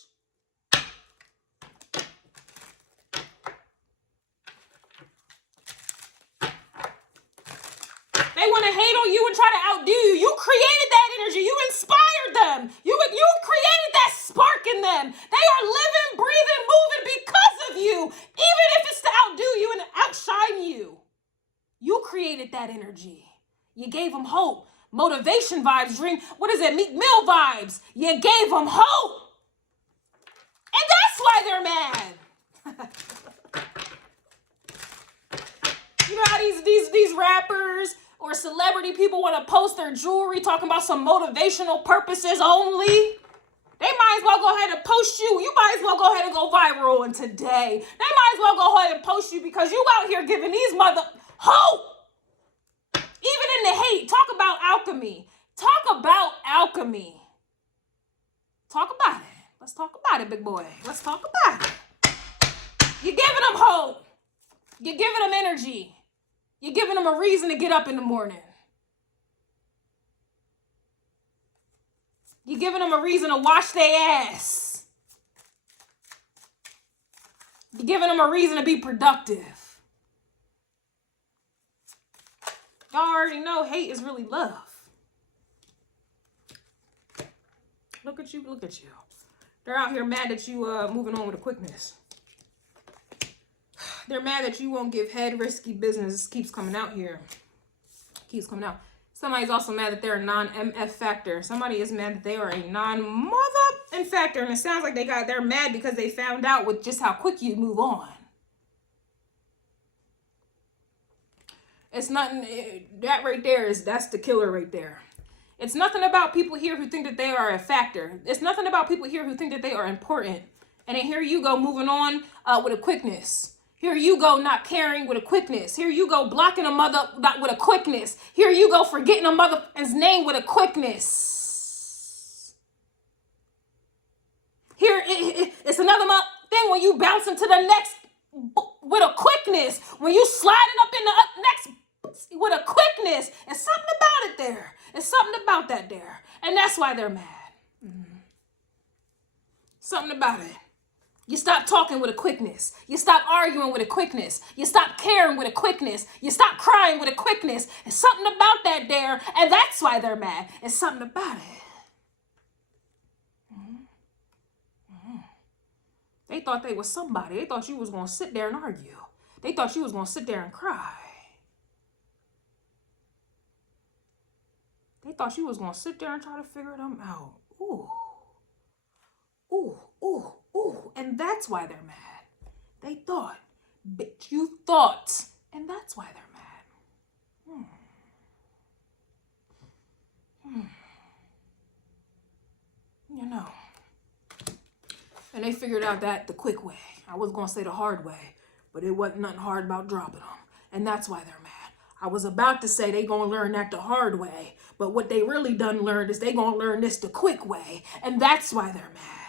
They want to hate on you and try to outdo you. You created that energy. You inspired them. You created that spark in them. They are living, breathing, moving because of you. Even if it's to outdo you and outshine you. You created that energy. You gave them hope. Motivation vibes, dream. What is it? Meek Mill vibes. You gave them hope. And that's why they're mad. You know how these rappers or celebrity people want to post their jewelry talking about some motivational purposes only? They might as well go ahead and post you. You might as well go ahead and go viral on today. They might as well go ahead and post you because you out here giving these hope. Even in the hate, talk about alchemy. Talk about alchemy. talk about it. Let's talk about it, big boy. Let's talk about it. You're giving them hope. You're giving them energy. You're giving them a reason to get up in the morning. You're giving them a reason to wash their ass. You're giving them a reason to be productive. Y'all already know hate is really love. Look at you, look at you. They're out here mad that you moving on with a quickness. They're mad that you won't give head. Risky business keeps coming out here. Keeps coming out. Somebody's also mad that they're a non-MF factor. Somebody is mad that they are a non-mother factor. And it sounds like they're mad because they found out with just how quick you move on. It's nothing, that right there that's the killer right there. It's nothing about people here who think that they are a factor. It's nothing about people here who think that they are important. And then here you go moving on with a quickness. Here you go not caring with a quickness. Here you go blocking a mother with a quickness. Here you go forgetting a mother's name with a quickness. Here it's another thing when you bounce into the next with a quickness. When you sliding up in the next with a quickness. There's something about it there. There's something about that there. And that's why they're mad. Something about it. You stop talking with a quickness. You stop arguing with a quickness. You stop caring with a quickness. You stop crying with a quickness. There's something about that there. And that's why they're mad. There's something about it. They thought they was somebody. They thought you was going to sit there and argue. They thought you was going to sit there and cry. They thought you was going to sit there and try to figure them out. Ooh. Ooh, ooh, ooh. And that's why they're mad. They thought. But you thought. And that's why they're mad. You know. And they figured out that the quick way. I was going to say the hard way. But it wasn't nothing hard about dropping them. And that's why they're mad. I was about to say they going to learn that the hard way. But what they really done learned is they going to learn this the quick way. And that's why they're mad.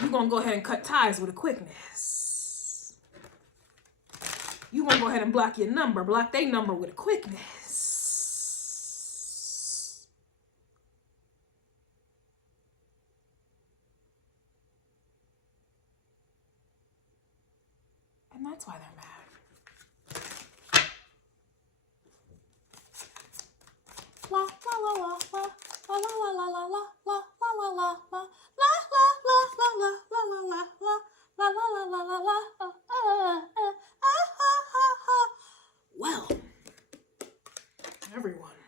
You're going to go ahead and cut ties with a quickness. You're going to go ahead and block your number. Block their number with a quickness. And that's why they're mad. La la la la la la la la la la la la la la la well, everyone,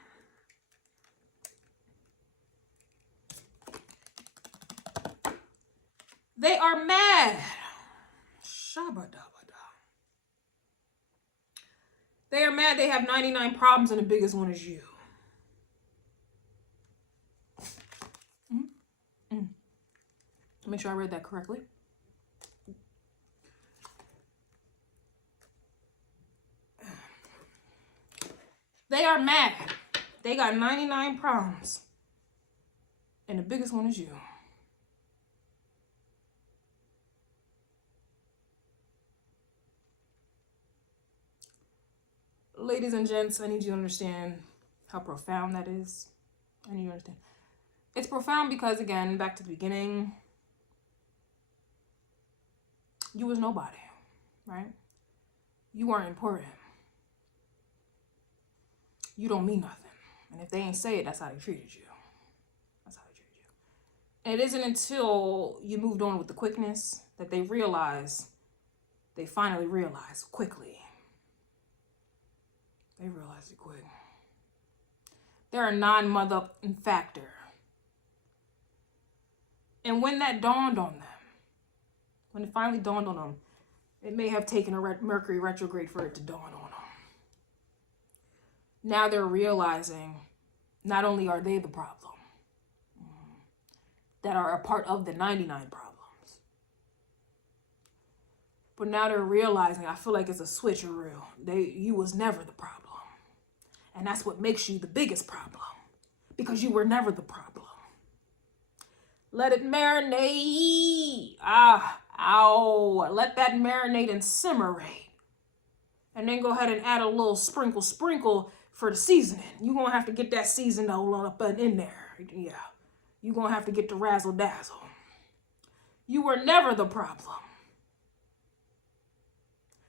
they are mad. They are mad. They have 99 problems, and the biggest one is you. Make sure I read that correctly. They are mad. They got 99 problems. And the biggest one is you. Ladies and gents, I need you to understand how profound that is. I need you to understand. It's profound because, again, back to the beginning, you was nobody, right? You weren't important. You don't mean nothing. And if they ain't say it, that's how they treated you. That's how they treated you. And it isn't until you moved on with the quickness that they finally realize quickly. They realized it quick. They're a non-mother factor. And when that dawned on them, when it finally dawned on them, it may have taken a Mercury retrograde for it to dawn on them. Now they're realizing not only are they the problem, that are a part of the 99 problems, but now they're realizing, I feel like it's a switcheroo. You was never the problem. And that's what makes you the biggest problem. because you were never the problem. Let it marinate. Ow. Let that marinate and simmerate. And then go ahead and add a little sprinkle for the seasoning. You're going to have to get that seasoning all up in there. Yeah. You're going to have to get the razzle dazzle. You were never the problem.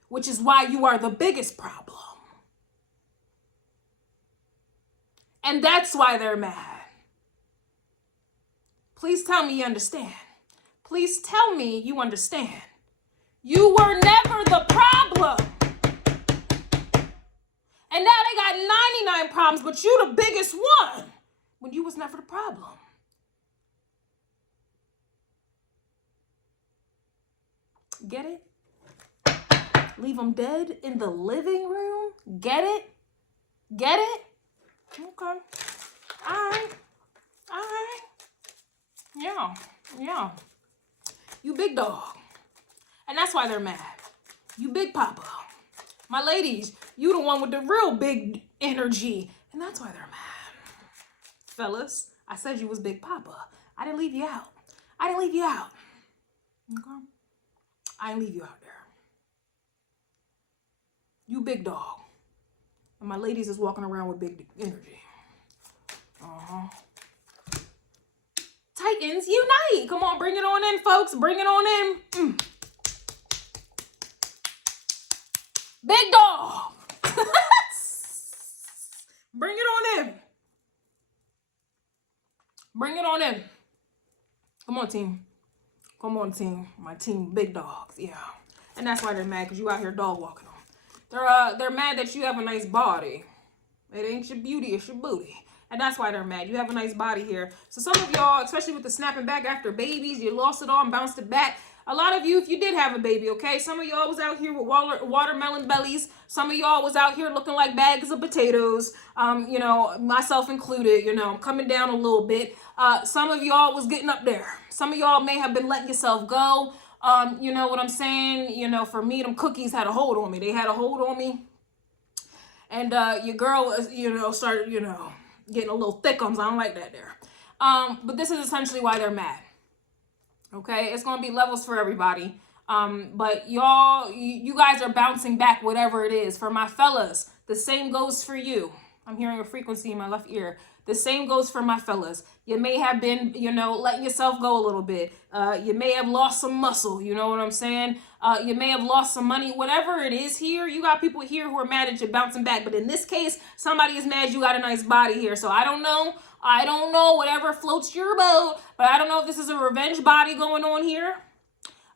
Which is why you are the biggest problem. And that's why they're mad. Please tell me you understand. Please tell me you understand. You were never the problem. And now they got 99 problems, but you the biggest one when you was never the problem. Get it? Leave them dead in the living room? Get it? Get it? Okay. All right. Yeah. You big dog. And that's why they're mad. You big papa. My ladies, you the one with the real big energy. And that's why they're mad. Fellas, I said you was big papa. I didn't leave you out. Okay? I didn't leave you out there. You big dog. And my ladies is walking around with big energy. Titans unite. Come on, bring it on in, folks. Bring it on in. Big dog. Bring it on in. Bring it on in. Come on, team. Come on, team. My team, big dogs. Yeah. And that's why they're mad, because you out here dog walking them. They're mad that you have a nice body. It ain't your beauty, it's your booty. And that's why they're mad. You have a nice body here. So some of y'all, especially with the snapping back after babies, you lost it all and bounced it back. A lot of you, if you did have a baby, okay? Some of y'all was out here with watermelon bellies. Some of y'all was out here looking like bags of potatoes. You know, myself included, you know, coming down a little bit. Some of y'all was getting up there. Some of y'all may have been letting yourself go. You know what I'm saying? You know, for me, them cookies had a hold on me. They had a hold on me. And your girl, you know, started, you know, getting a little thick on, so I don't like that there. But this is essentially why they're mad. Okay, it's gonna be levels for everybody. But y'all, you guys are bouncing back, whatever it is. For my fellas, the same goes for you. I'm hearing a frequency in my left ear. The same goes for my fellas. You may have been, you know, letting yourself go a little bit. You may have lost some muscle. You know what I'm saying? You may have lost some money. Whatever it is here, you got people here who are mad at you bouncing back. But in this case, somebody is mad you got a nice body here. So I don't know. Whatever floats your boat. But I don't know if this is a revenge body going on here.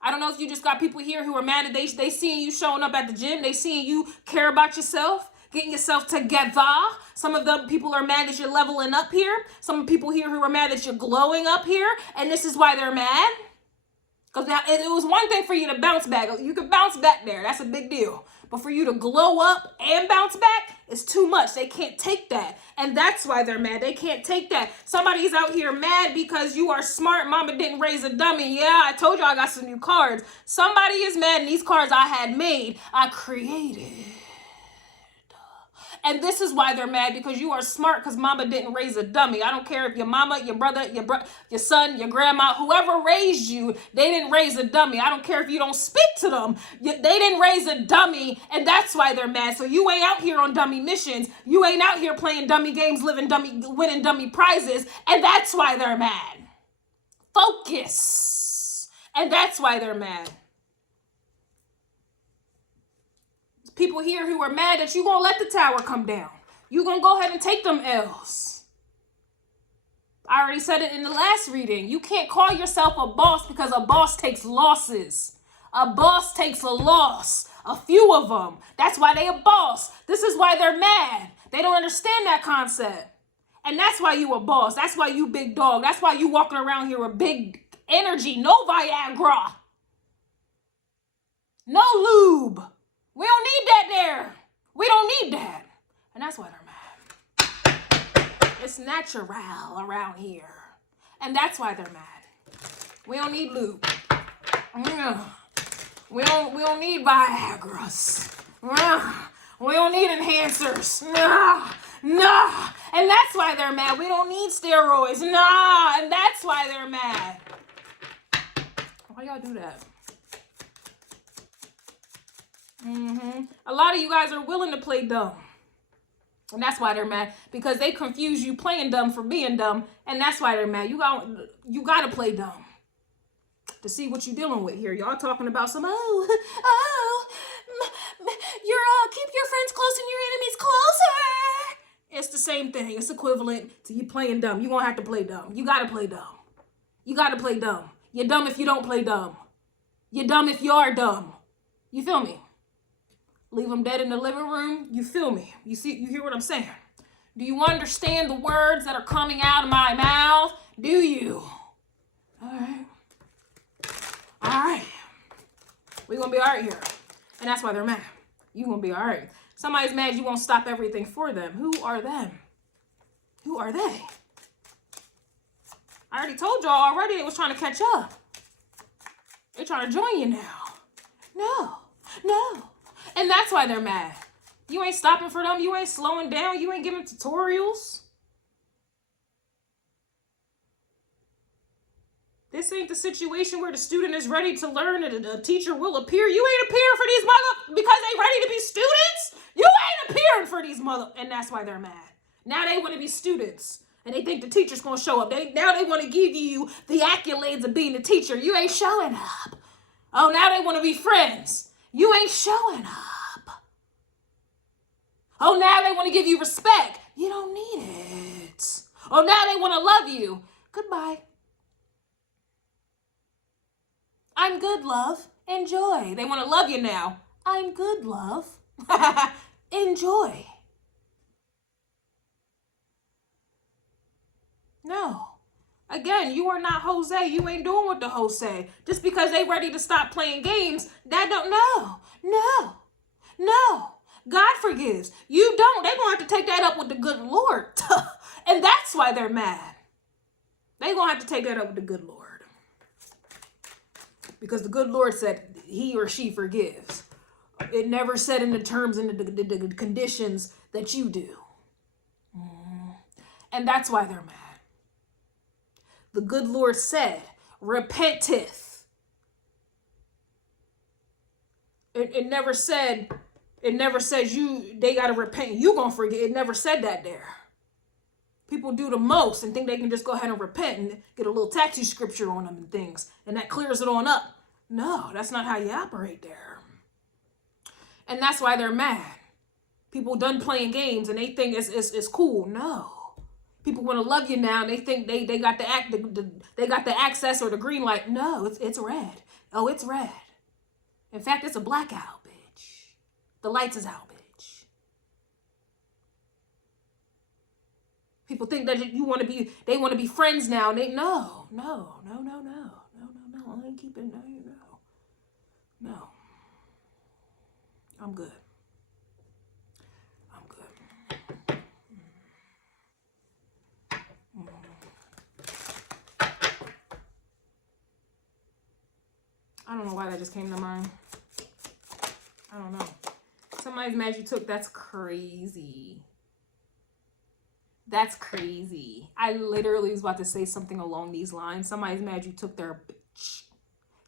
I don't know if you just got people here who are mad that they seeing you showing up at the gym. They seeing you care about yourself. Getting yourself together. Some of the people are mad that you're leveling up here. Some people here who are mad that you're glowing up here. And this is why they're mad. Because it was one thing for you to bounce back. You could bounce back there. That's a big deal. But for you to glow up and bounce back, it's too much. They can't take that. And that's why they're mad. They can't take that. Somebody's out here mad because you are smart. Mama didn't raise a dummy. Yeah, I told you I got some new cards. Somebody is mad, and these cards I had made, I created. And this is why they're mad, because you are smart, because mama didn't raise a dummy. I don't care if your mama, your brother, your son, your grandma, whoever raised you, they didn't raise a dummy. I don't care if you don't speak to them. They didn't raise a dummy, and that's why they're mad. So you ain't out here on dummy missions. You ain't out here playing dummy games, winning dummy prizes, and that's why they're mad. Focus. And that's why they're mad. People here who are mad that you gonna let the tower come down. You gonna go ahead and take them L's. I already said it in the last reading. You can't call yourself a boss because a boss takes losses. A boss takes a loss. A few of them. That's why they a boss. This is why they're mad. They don't understand that concept. And that's why you a boss. That's why you big dog. That's why you walking around here with big energy. No Viagra. No lube. We don't need that there. We don't need that. And that's why they're mad. It's natural around here. And that's why they're mad. We don't need lube. We don't need Viagras. We don't need enhancers. No. And that's why they're mad. We don't need steroids. Nah, and that's why they're mad. Why y'all do that? A lot of you guys are willing to play dumb. And that's why they're mad. Because they confuse you playing dumb for being dumb. And that's why they're mad. You gotta play dumb to see what you're dealing with here. Y'all talking about some, you're keep your friends close and your enemies closer. It's the same thing. It's equivalent to you playing dumb. You're gonna have to play dumb. You gotta play dumb. You gotta play dumb. You're dumb if you don't play dumb. You're dumb if you are dumb. You feel me? Leave them dead in the living room. You feel me? You hear what I'm saying? Do you understand the words that are coming out of my mouth? Do you? All right. All right. We're going to be all right here. And that's why they're mad. You're going to be all right. Somebody's mad you won't stop everything for them. Who are them? Who are they? I already told y'all already they was trying to catch up. They're trying to join you now. No. No. And that's why they're mad. You ain't stopping for them. You ain't slowing down. You ain't giving tutorials. This ain't the situation where the student is ready to learn and a teacher will appear. You ain't appearing for these mother because they ready to be students. You ain't appearing for these mother. And that's why they're mad. Now they want to be students. And they think the teacher's going to show up. Now they want to give you the accolades of being a teacher. You ain't showing up. Oh, now they want to be friends. You ain't showing up. Oh, now they want to give you respect. You don't need it. Oh, now they want to love you. Goodbye. I'm good, love. Enjoy. They want to love you now. I'm good, love. Enjoy. No. Again, you are not Jose. You ain't doing what the host say. Just because they ready to stop playing games, that don't, no. God forgives. You don't. They're going to have to take that up with the good Lord. And that's why they're mad. They're going to have to take that up with the good Lord. Because the good Lord said he or she forgives. It never said in the terms and the conditions that you do. And that's why they're mad. The good Lord said, repenteth. It never says they got to repent. You going to forget. It never said that there. People do the most and think they can just go ahead and repent and get a little tattoo scripture on them and things. And that clears it on up. No, that's not how you operate there. And that's why they're mad. People done playing games and they think it's cool. No. People want to love you now and they think they got they got the access or the green light. No, it's red. Oh, it's red. In fact, it's a blackout, bitch. The lights is out, bitch. People think that they want to be friends now. And no. I ain't keeping no. I'm good. I don't know why that just came to mind. I don't know. Somebody's mad you took. That's crazy. That's crazy. I literally was about to say something along these lines. Somebody's mad you took their bitch.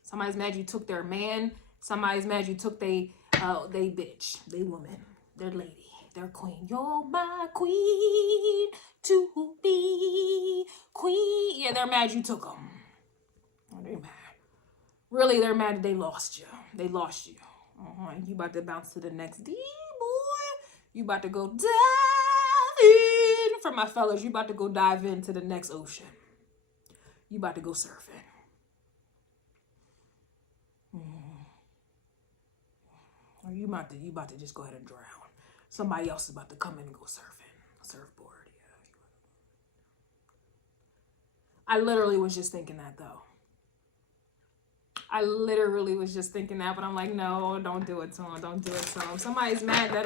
Somebody's mad you took their man. Somebody's mad you took they bitch. They woman. Their lady. Their queen. You're my queen to be queen. Yeah, they're mad you took them. Oh, they're mad. Really, they're mad that they lost you. They lost you. You about to bounce to the next D, boy. You about to go dive in. For my fellas, you about to go dive into the next ocean. You about to go surfing. Or you about to just go ahead and drown. Somebody else is about to come in and go surfing. Surfboard, yeah. I literally was just thinking that, though. I literally was just thinking that, but I'm like, no, don't do it to him. Don't do it to him. Somebody's mad that,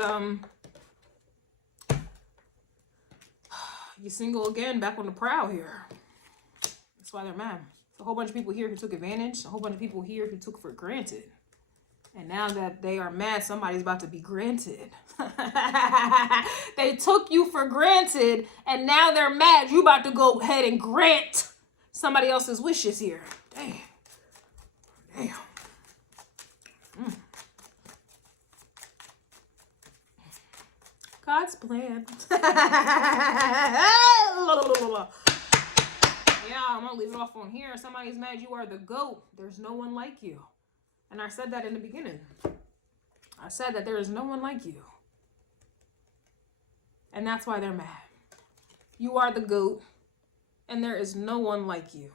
you're single again, back on the prowl here. That's why they're mad. A whole bunch of people here who took advantage. A whole bunch of people here who took for granted. And now that they are mad, somebody's about to be granted. They took you for granted, and now they're mad. You about to go ahead and grant somebody else's wishes here. Damn. Damn. God's plan. Yeah, I'm gonna leave it off on here. Somebody's mad you are the GOAT. There's no one like you. And I said that in the beginning. I said that there is no one like you. And that's why they're mad. You are the GOAT, and there is no one like you.